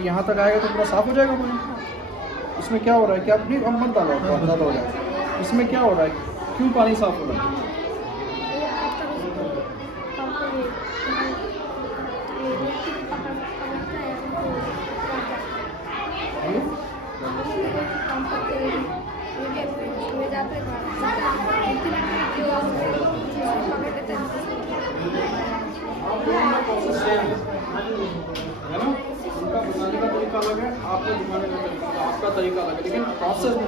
यहाँ तक आएगा तो पूरा साफ हो जाएगा पानी। इसमें क्या हो रहा है कि आप नहीं अब मत डालो, ज़्यादा हो जाएगा। इसमें क्या हो रहा है, क्यों पानी साफ हो रहा है? है ना, उनका बनाने का तरीका अलग है, आपको दिखाने का तरीका, आपका तरीका अलग है, लेकिन प्रोसेस में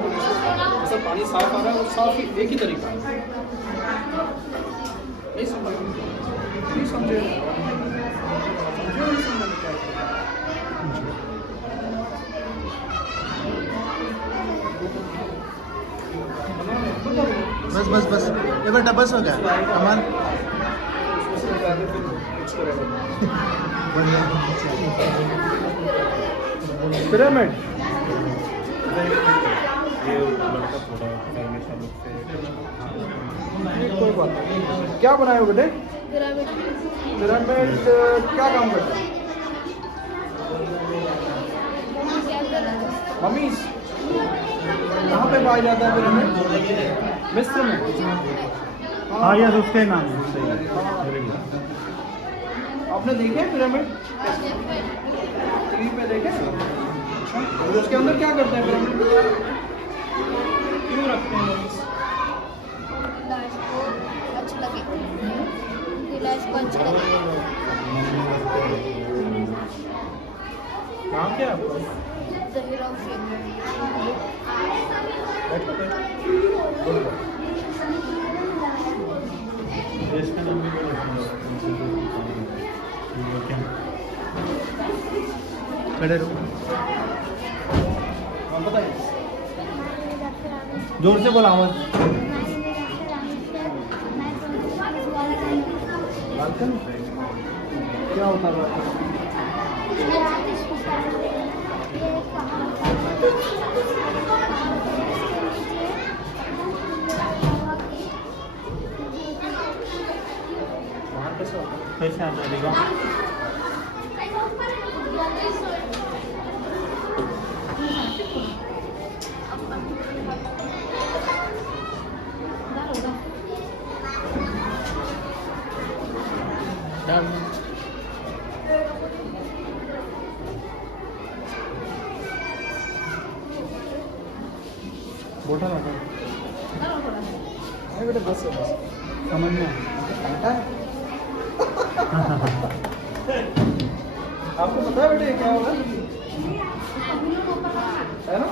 जैसे पानी साफ आ रहा है वो साफ ही एक ही तरीका है। नहीं समझे, नहीं समझे, नहीं समझे क्या बस बस बस ये बेटा बस हो गया अमन। पिरामिड कोई बात नहीं। क्या बनाए हो बेटे? पिरामिड क्या काम करता है? मम्मीज कहाँ पे पाया जाता है पिरामिड? मिस्र में। हाँ यार उसके नाम है। आपने देखे पिरामिड? टीवी पे देखे? उसके अंदर क्या करते हैं पिरामिड? क्यों रखते हैं? अच्छा लगे, अच्छा लगे। नाम क्या है आपका? ज़हीरा हुसैन। इसका नाम भी खड़े रहो, बताइए। जोर से बोला आवाज। बालकनी क्या होता है? बाहर कैसे होता है? कैसे आता है देखो। बोटा लगा है बेटे, बस है बस। समझ में आपको पता है बेटे क्या होगा, है ना?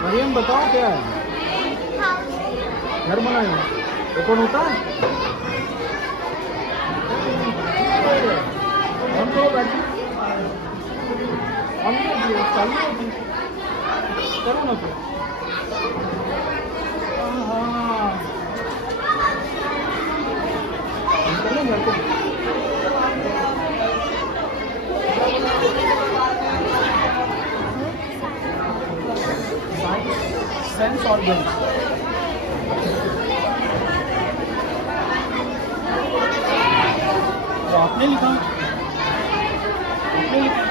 मरियम बताओ क्या है? घर बनाए हो? ये कौन होता है? हम तो बैठे हम चालू करो ना फिर। हाँ चलो घर को सेंस ऑर्गन। तो आपने लिखा, आपने लिखा।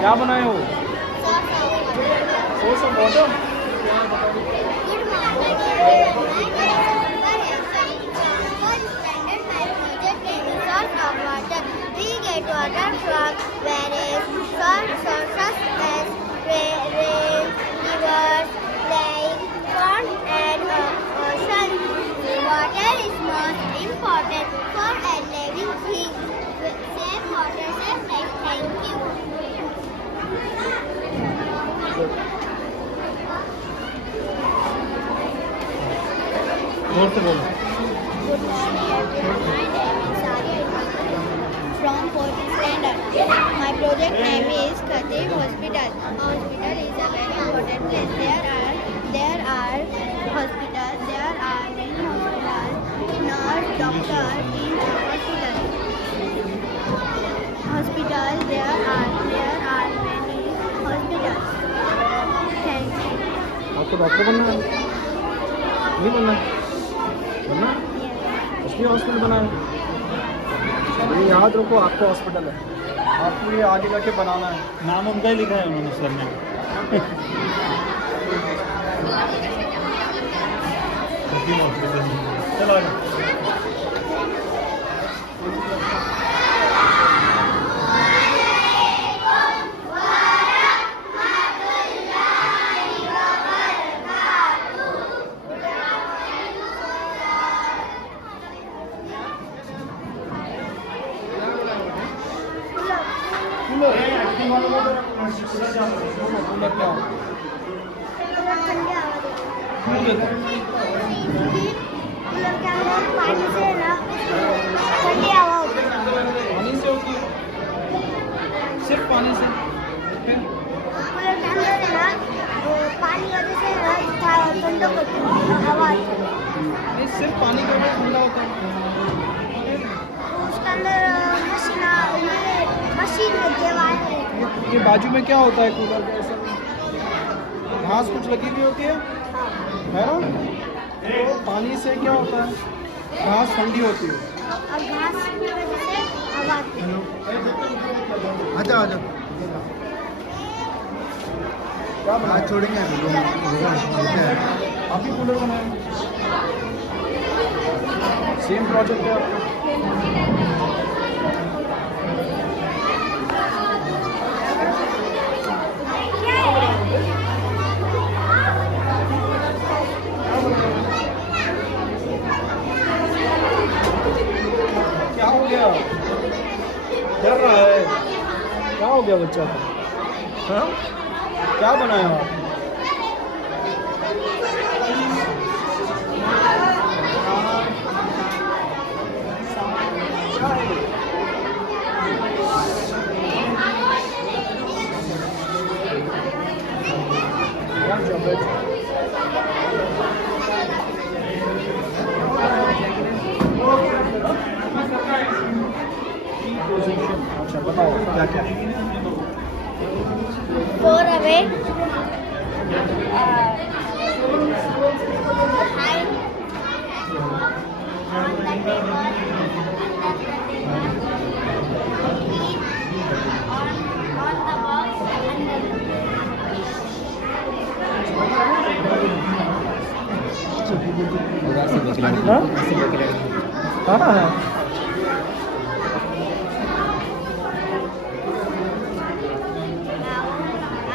क्या बनाए हो? Source of water. Water from various sources as rain, rivers, lakes, ponds, and oceans. Water is most important जोर से बोलो Good morning everyone. My name is Saria from 4th standard. My project name is Khatib Hospital. A hospital is a very important place. There are hospitals. There are many hospitals. Nurse, doctor in a hospital. Hospital. There are many hospitals. Thank you. आपको doctor बनना है? नहीं बनना है? बनना है? Yes. इसलिए hospital बना है। ये याद रखो, आपका हॉस्पिटल है, आपको ये आगे जाके बनाना है। नाम उनका ही लिखा है उन्होंने सर ने चलो आगे। कूलर के अंदर पानी से ना ठंडी हवा होती है। पानी से होती है, सिर्फ पानी से। फिर कूलर के अंदर है ना वो पानी वजह से ना ठंडक होती है, हवा आती है। नहीं, सिर्फ पानी का वजह ठंडा होता है। उसके अंदर मशीन लगी है, वायर है। ये बाजू में क्या होता है कूलर के? ऐसा घास कुछ लगी हुई होती है ना? तो पानी से क्या होता है, घास ठंडी होती है। और घास की वजह से हवा आती है। आ जाओ क्या आज बनाया? छोड़ेंगे अभी लोग आप ही कूलर बनाए? सेम प्रोजेक्ट है आपका? क्या हो गया? डर रहा है? क्या हो गया बच्चा को? हाँ? क्या बनाया आप? क्या है? क्या job है? अच्छा बताओ क्या क्या है? Far away. Behind. On the table. On the box. Under. हाँ? कहाँ है?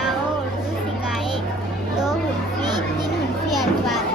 आओ उर्दू सिखाए। 2 हुर्फी 3 हुर्फी अल्फाज।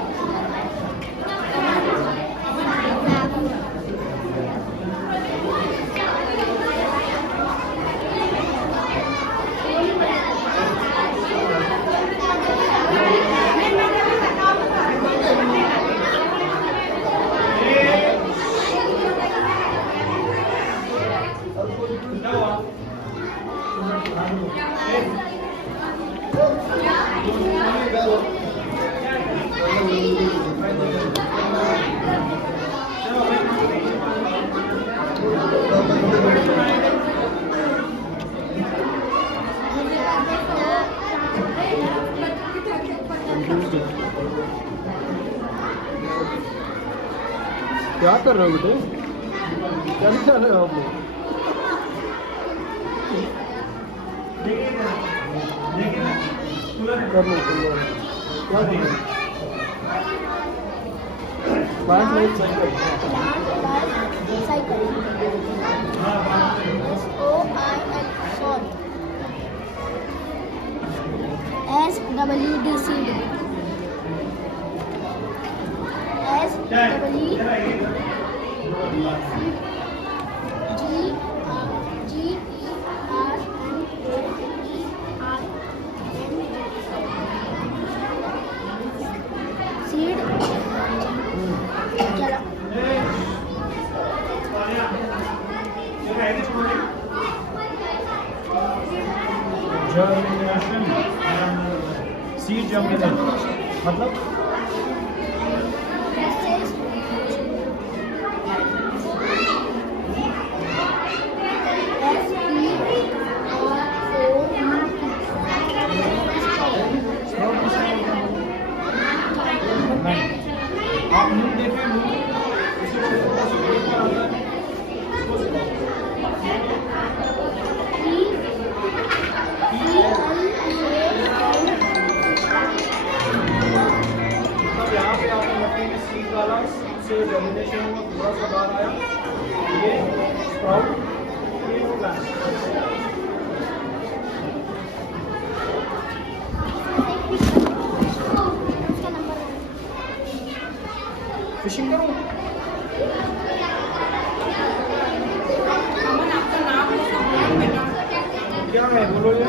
क्या कर रहे हो बेटे? क्या लिखा रहे हो आप लोग? कर लो क्या कर रहे हो? Plant life cycle. Cycle. SOIL. Salt. SWD seed. Seed. Germination and seed germination. मतलब नहीं, आप मूल देखें, मूल मतलब यहाँ पे आपने मट्टी में सीड डाला, सीड से जर्मिनेशन हुआ, थोड़ा सा बाहर आया, ये स्प्राउट, ये प्लांट। फिशिंग करूँ? क्या है बोलो ये?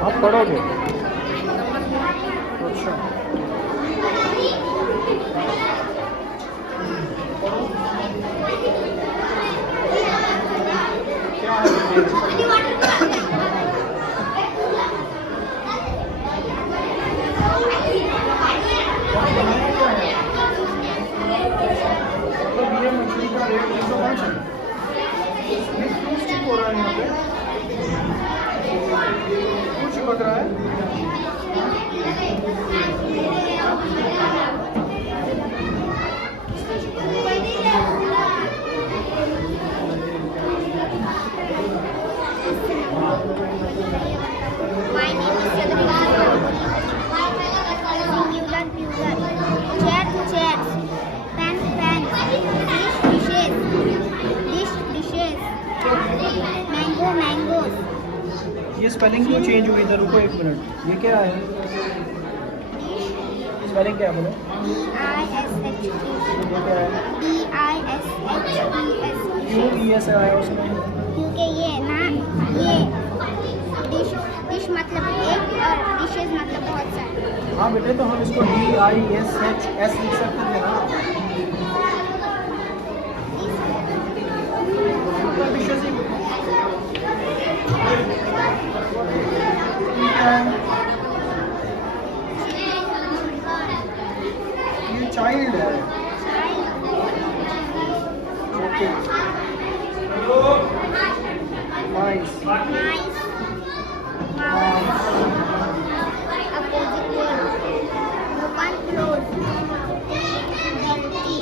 आप पढ़ोगे? अच्छा। क्या है? मतलब ये मछली का रेट 305 है। ये क्यों स्टिक हो रहा है यहाँ पे? कुछ चिपक रहा है? My name is Yadavika. Singular, plural. Chair, chairs. Pen, pens. Dish, dishes. Dish, dishes. Mango, mangoes. ये स्पेलिंग क्यों चेंज हुई? इधर रुको एक मिनट, ये क्या है? स्पेलिंग क्या है बोलो? D-I-S-H-E. ये क्या है? D-I-S-H-E-S. क्यों ES आया उसमें? क्योंकि ये ना, ये डिश मतलब एक और डिशेज मतलब बहुत सारे। हाँ बेटे, तो हम इसको DISHS लिख सकते थे ना। डिशेज ही ये चाइल्ड है। Okay, nice. Mice. Mouse. Opposite word. Open, close. Dirty.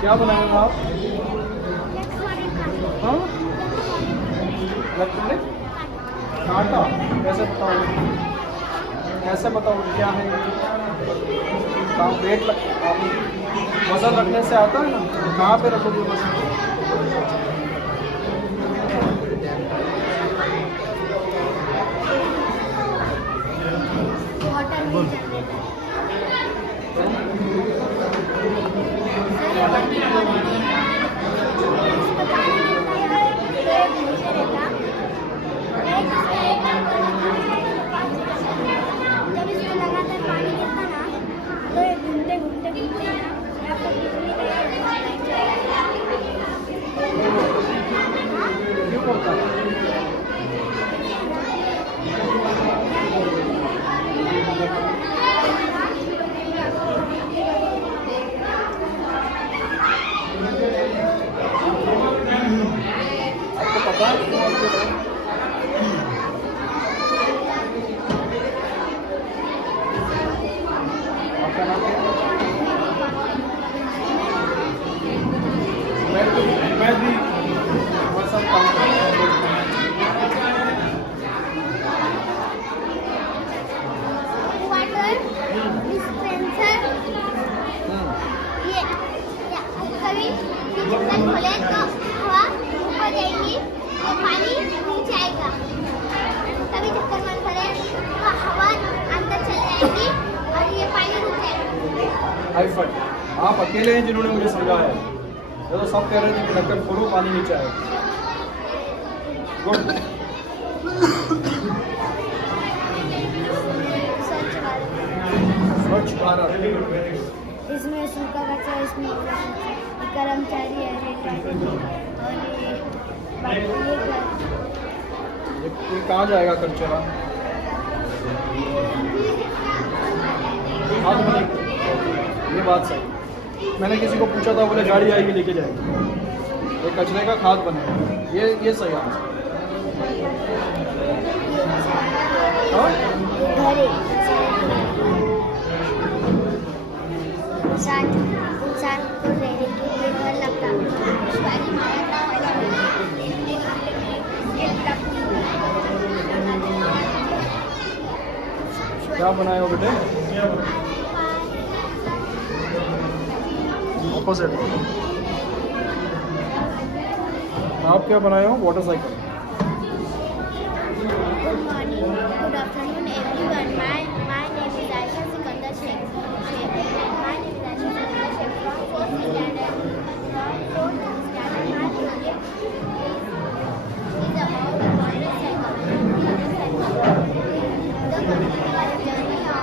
क्या बनाएंगे आप? हाँ, इलेक्ट्रॉनिक कांटा। कैसे बताओ? कैसे बताओ क्या है? आप वेट आप वजन रखने से आता है ना? कहाँ पे रखोगे वजन? Water meter. जब इसको लगातार पानी गिरता ना, तो ये घूमते घूमते घूमते ना आपको बिजली तैयार हो क्यों होता है? आपको पता है? आपका नाम क्या है? मैं भी WhatsApp काम करता हूँ। वाटर डिस्पेंसर ये कभी ढक्कन खोले तो हवा ऊपर जाएगी और पानी नीचे आएगा। कभी हाइफाई। आप अकेले हैं जिन्होंने मुझे समझाया है, ये तो सब कह रहे थे कि ढक्कन खोलो पानी नीचे आए। गुड। स्वच्छ भारत। इसमें सूखा कचरा, इसमें कर्मचारी है और ये कहाँ जाएगा कचरा? खाद बनेगी। ये बात सही। मैंने किसी को पूछा था, बोले गाड़ी आएगी लेके जाएगी। ये कचरे का खाद बनेगा। ये सही आंसर। हाँ? इंसान को रहने के लिए घर लगता है। क्या बनाए हो बेटे? ऑपोजिट। आप क्या बनाए हो? Water cycle. Good morning, good afternoon everyone. My name is Aisha Sikandar Sheikh. My name is Aisha Sikandar Sheikh from 4th standard. My project is about the water cycle. The journey of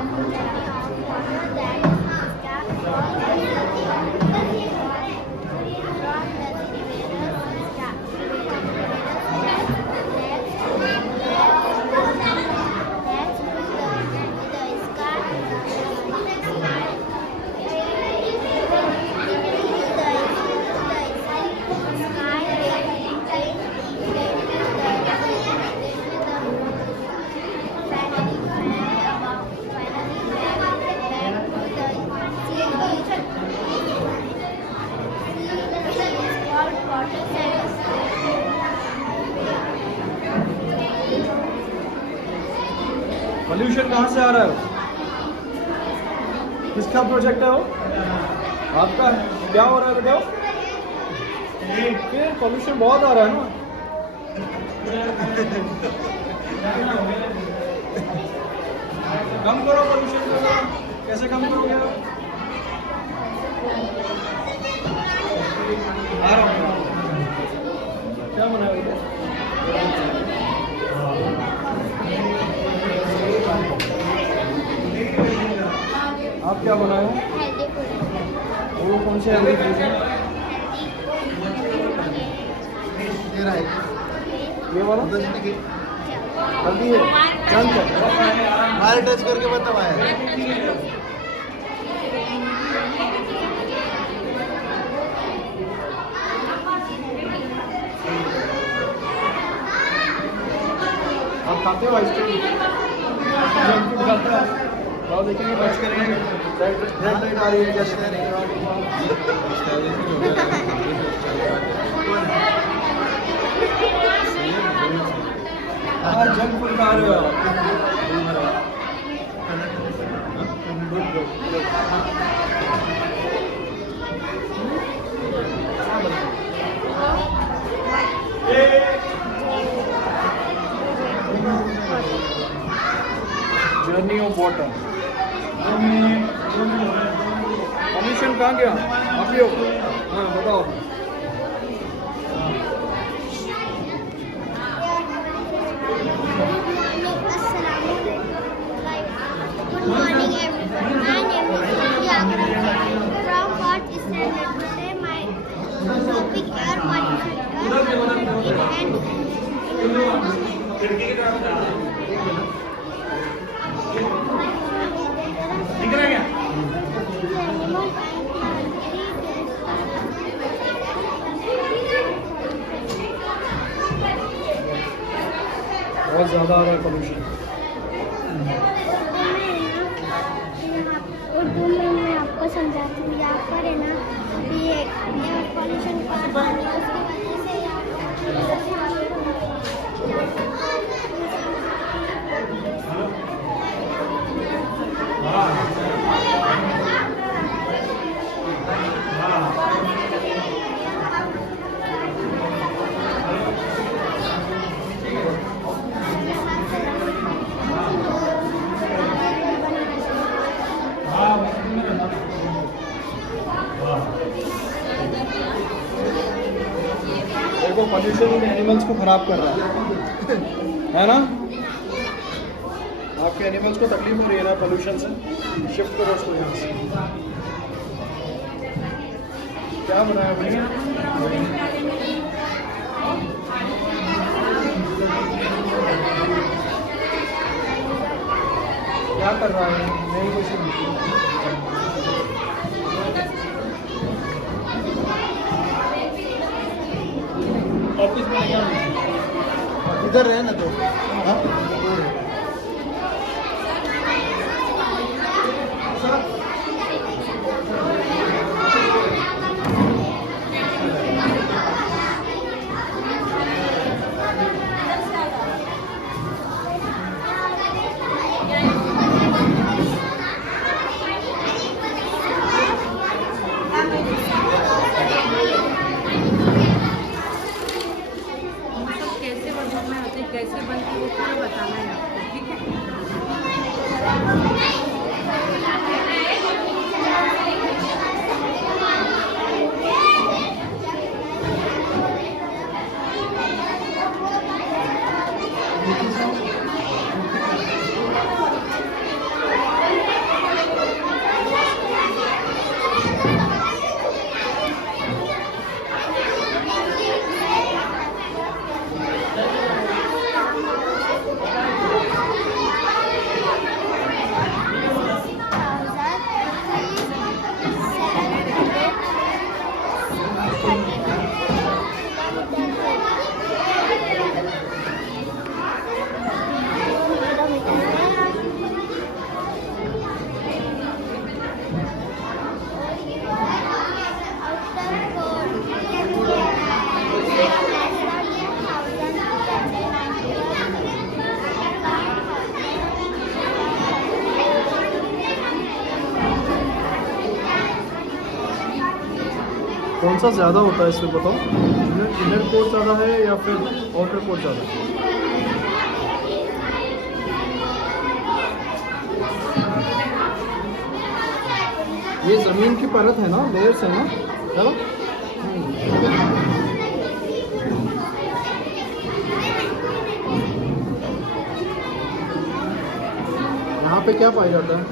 water that starts from the pollution कहाँ से आ रहा है? किसका project है वो? आपका है। क्या हो रहा है बेटा? फिर पॉल्यूशन बहुत आ रहा है ना। कम करो पॉल्यूशन को। कैसे कम करोगे आप? आ रहा हूँ। क्या बनाया बेटा? आप क्या बनाए हो? वो कौन से हेल्दी फूड हैं? ये रहा है। ये वाला देखिए हेल्दी है, जंक है। हमारे टच करके बताओ आया। आप खाते हो आइसक्रीम? जंक फूड खाते हो? और देखेंगे टच करेंगे, रेड लाइट आ रही है कैसे? हाँ, जंक फूड खा रहे हो आप। Journey of water. पॉल्यूशन कहाँ गया? आप ही हो? हाँ बताओ। Good morning everyone. My name is Sophia Akram from 4th standard. Today my topic air pollution बहुत ज़्यादा आ रहा है पॉल्यूशन। उर्दू में मैं आपको समझाती हूँ। यहाँ पर है ना ये एयर पॉल्यूशन का पानी उसकी वजह से पॉल्यूशन इन एनिमल्स को ख़राब कर रहा है ना? आपके एनिमल्स को तकलीफ हो रही है ना पोल्यूशन से? शिफ्ट करो उसको यहाँ से। क्या बनाया भैया? क्या कर रहा है? नहीं कुछ नहीं। ऑफिस में क्या इधर है ना तो हाँ? कैसे वर्कआउट में होते हैं, कैसे बनती है वो पूरा बताना है आपको, ठीक है? कौन सा ज़्यादा होता है इसमें बताओ? इनर कोट ज़्यादा है या फिर आउटर कोट ज़्यादा है? ये ज़मीन की परत है ना, लेयर्स है ना, है ना? यहाँ पे क्या पाया जाता है?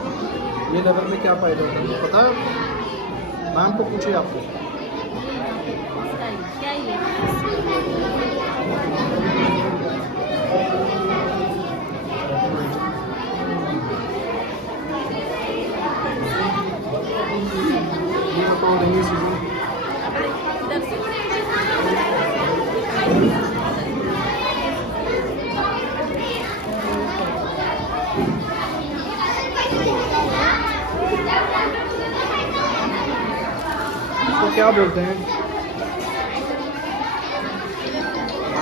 ये लेवल में क्या पाया जाता है पता है? मैम को पूछिए आपको। क्या ये ये बताओ रही सीजन इसको क्या बोलते हैं?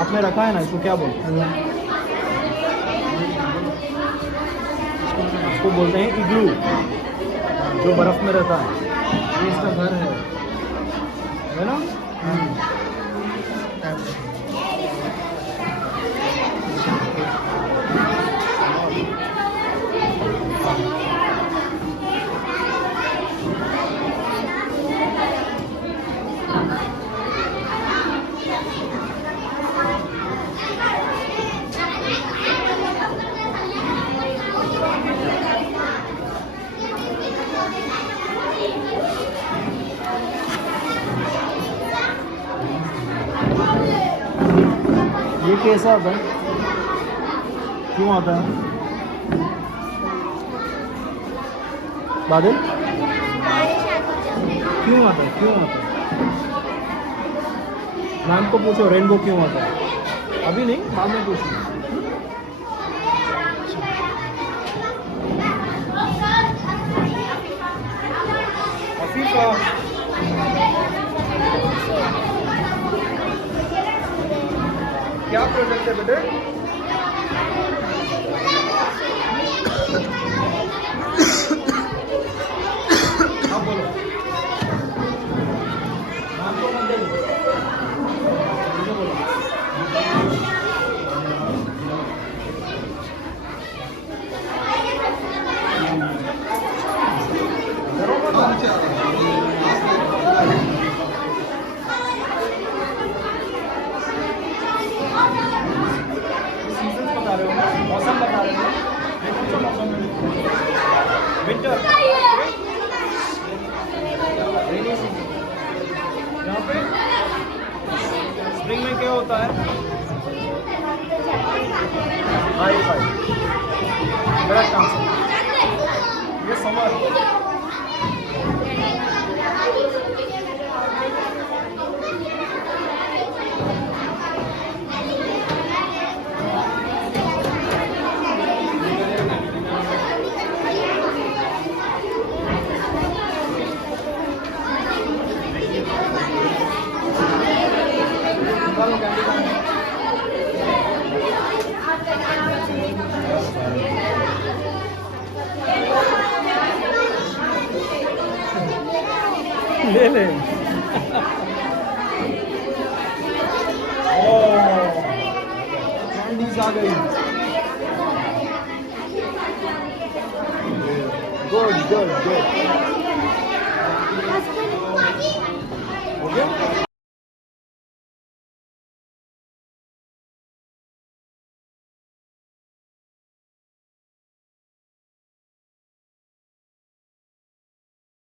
आपने रखा है ना, इसको क्या बोलते हैं? इसको बोलते हैं इग्लू, जो बर्फ़ में रहता है। ये इसका घर है ना? ये कैसा आता है? क्यों आता है बादल? क्यों आता है? क्यों आता है? मैम को पूछो रेनबो क्यों आता है। अभी नहीं, बाद में पूछो। अफीफा क्या प्रोजेक्ट है बेटे? हाँ बोलो। नाम तो मत दे। बोलो। Winter rainy season. यहाँ पे स्प्रिंग में क्या होता है? Hi fi, correct answer. ये समर। ले ले। कैंडीज आ गई। Good good good. हो गया?